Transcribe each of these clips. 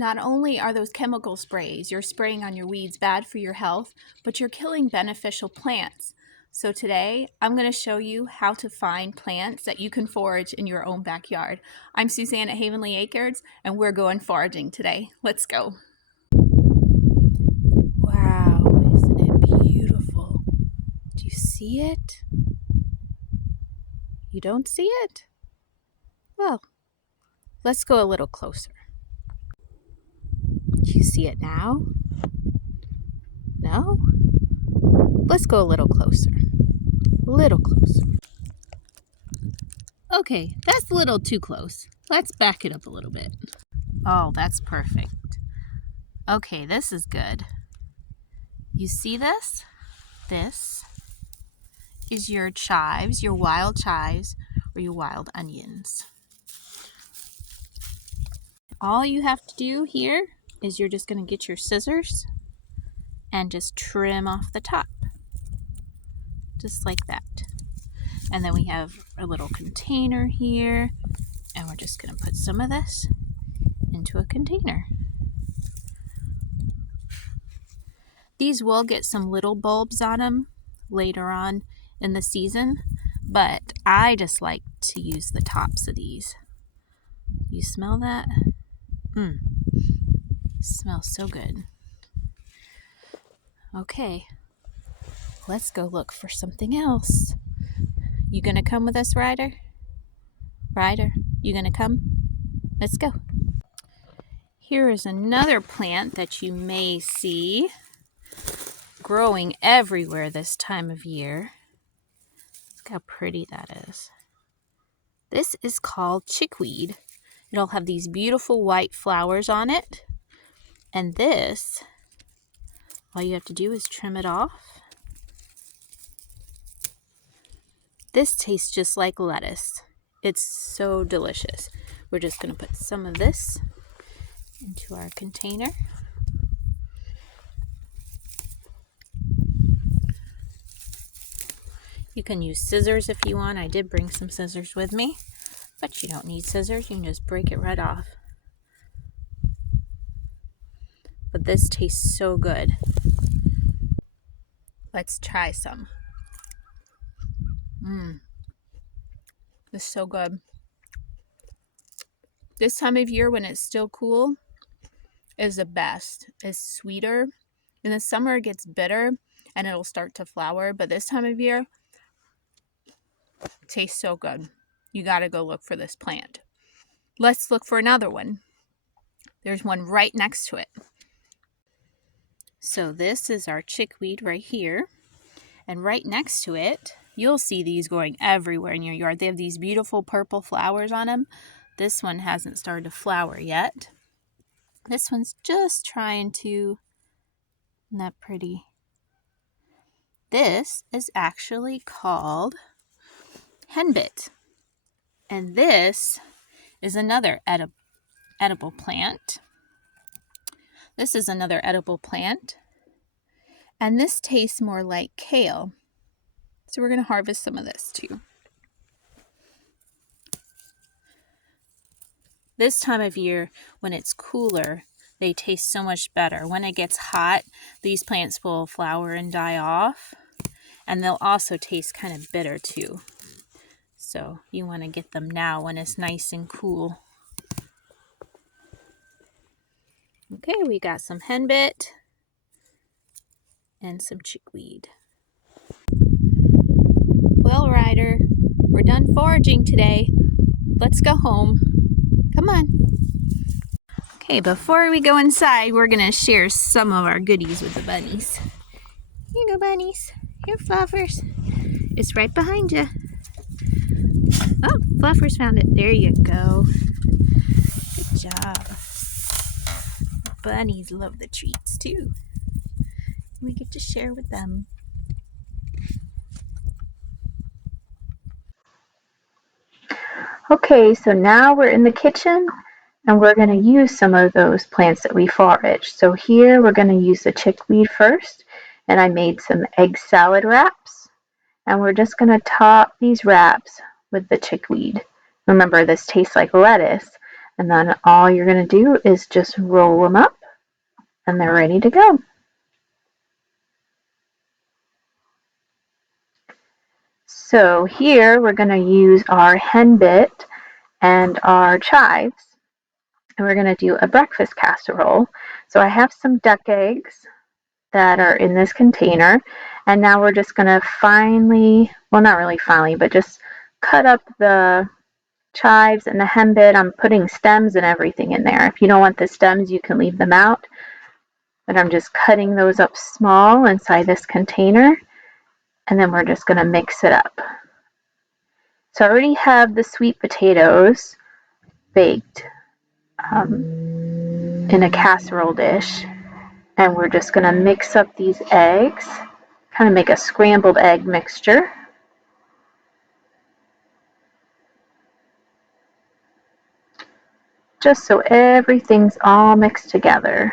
Not only are those chemical sprays you're spraying on your weeds bad for your health, but you're killing beneficial plants. So today, I'm going to show you how to find plants that you can forage in your own backyard. I'm Suzanne at Havenly Acres, and we're going foraging today. Let's go. Wow, isn't it beautiful? Do you see it? You don't see it? Well, let's go a little closer. Do you see it now? No? Let's go a little closer. A little closer. Okay, that's a little too close. Let's back it up a little bit. Oh, that's perfect. Okay, this is good. You see this? This is your chives, your wild chives, or your wild onions. All you have to do here is you're just going to get your scissors and just trim off the top. Just like that. And then we have a little container here, and we're just going to put some of this into a container. These will get some little bulbs on them later on in the season, but I just like to use the tops of these. You smell that? Smells so good. Okay, let's go look for something else. You gonna come with us, Ryder? Ryder, you gonna come? Let's go. Here is another plant that you may see growing everywhere this time of year. Look how pretty that is. This is called chickweed. It'll have these beautiful white flowers on it. And this, all you have to do is trim it off. This tastes just like lettuce. It's so delicious. We're just going to put some of this into our container. You can use scissors if you want. I did bring some scissors with me, but you don't need scissors. You can just break it right off. But this tastes so good. Let's try some. This is so good. This time of year when it's still cool is the best. It's sweeter. In the summer it gets bitter and it'll start to flower, but this time of year it tastes so good. You gotta go look for this plant. Let's look for another one. There's one right next to it. So this is our chickweed right here. And right next to it, you'll see these growing everywhere in your yard. They have these beautiful purple flowers on them. This one hasn't started to flower yet. This one's just trying to, isn't that pretty? This is actually called henbit. And this is another edible plant. This is another edible plant. And this tastes more like kale. So we're going to harvest some of this too. This time of year, when it's cooler, they taste so much better. When it gets hot, these plants will flower and die off. And they'll also taste kind of bitter too. So you want to get them now when it's nice and cool. Okay, we got some henbit and some chickweed. Well, Ryder, we're done foraging today. Let's go home. Come on. Okay, before we go inside, we're going to share some of our goodies with the bunnies. Here you go, bunnies. Here, Fluffers. It's right behind you. Oh, Fluffers found it. There you go. Good job. Bunnies love the treats too. We get to share with them. Okay, so now we're in the kitchen and we're going to use some of those plants that we foraged. So here we're going to use the chickweed first, and I made some egg salad wraps, and we're just going to top these wraps with the chickweed. Remember, this tastes like lettuce, And then all you're going to do is just roll them up and they're ready to go. So here we're going to use our henbit and our chives, and we're going to do a breakfast casserole. So I have some duck eggs that are in this container, and now we're just going to finely, well, not really finely, but just cut up the chives and the henbit. I'm putting stems and everything in there. If you don't want the stems, you can leave them out, but I'm just cutting those up small inside this container, and then we're just going to mix it up. So I already have the sweet potatoes baked in a casserole dish, and we're just going to mix up these eggs, kind of make a scrambled egg mixture. Just so everything's all mixed together.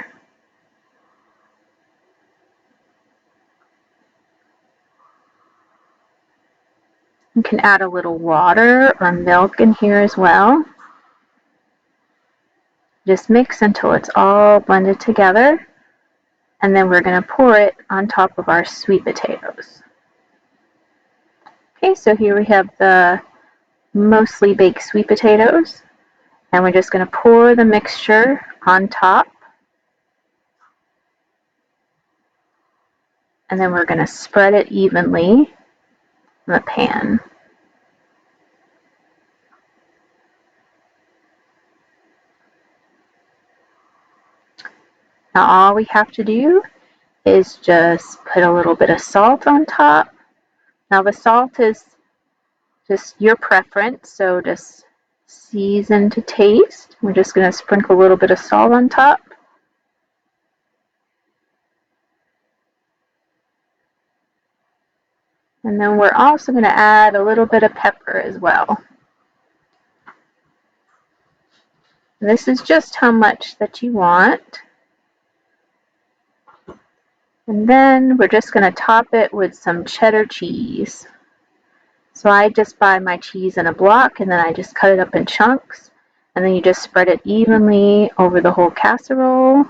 You can add a little water or milk in here as well. Just mix until it's all blended together, and then we're going to pour it on top of our sweet potatoes. Okay, so here we have the mostly baked sweet potatoes, and we're just going to pour the mixture on top, and then we're going to spread it evenly in the pan. Now all we have to do is just put a little bit of salt on top. Now the salt is just your preference, so just season to taste. We're just going to sprinkle a little bit of salt on top. And then we're also going to add a little bit of pepper as well. And this is just how much that you want. And then we're just going to top it with some cheddar cheese. So I just buy my cheese in a block, and then I just cut it up in chunks. And then you just spread it evenly over the whole casserole.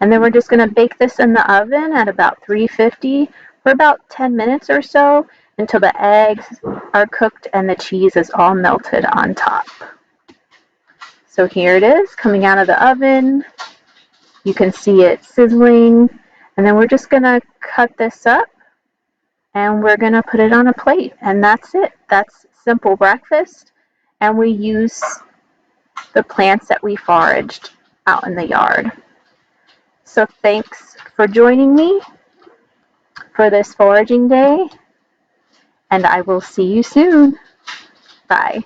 And then we're just going to bake this in the oven at about 350 for about 10 minutes or so until the eggs are cooked and the cheese is all melted on top. So here it is coming out of the oven. You can see it sizzling. And then we're just going to cut this up and we're going to put it on a plate. And that's it. That's simple breakfast. And we use the plants that we foraged out in the yard. So thanks for joining me for this foraging day, and I will see you soon. Bye.